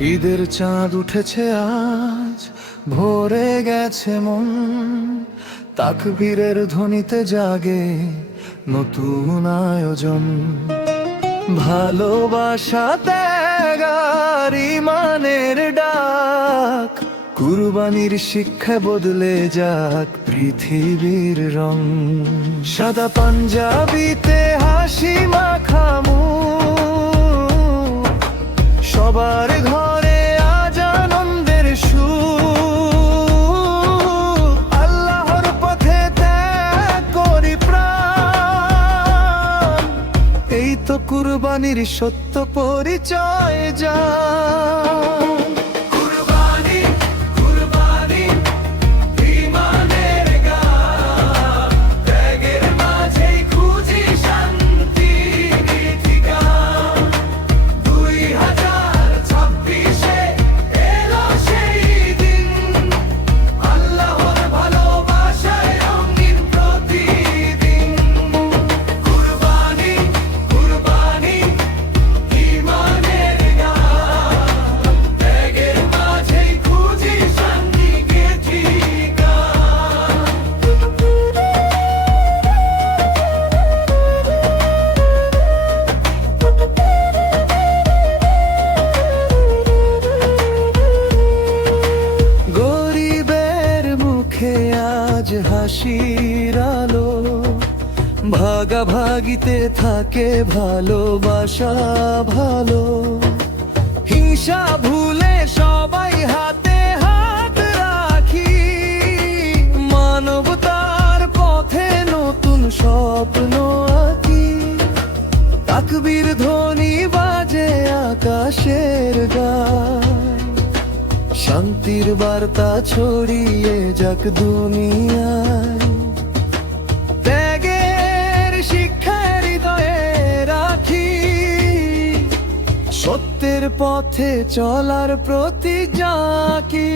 ঈদের চাঁদ উঠেছে আজ, ভরে গেছে মন, তাকবীরের ধ্বনিতে জাগে নতুন আয়োজন। ভালোবাসা ত্যাগ আর ঈমানের ডাক, কুরবানির শিক্ষা বদলে যাক পৃথিবীর রং। সাদা পাঞ্জাবিতে হাসি মাখা মুখ, সবার ঘরে আজ আনন্দের সুখ। আল্লাহর পথে ত্যাগ করি প্রাণ, এই তো কুরবানির সত্য পরিচয় যা। আজ হাসির আলো, ভাগাভাগিতে থাকে ভালোবাসা ভালো। হিংসা ভুলে সবাই হাতে হাত রাখি, মানবতার পথে নতুন স্বপ্ন আঁকি। তাকবীর ধ্বনি বাজে আকাশের গায়, শান্তির বার্তা ছড়িয়ে যাক দুনিয়ায়। ত্যাগের শিক্ষা হৃদয়ে রাখি, সত্যের পথে চলার প্রতিজ্ঞা কি।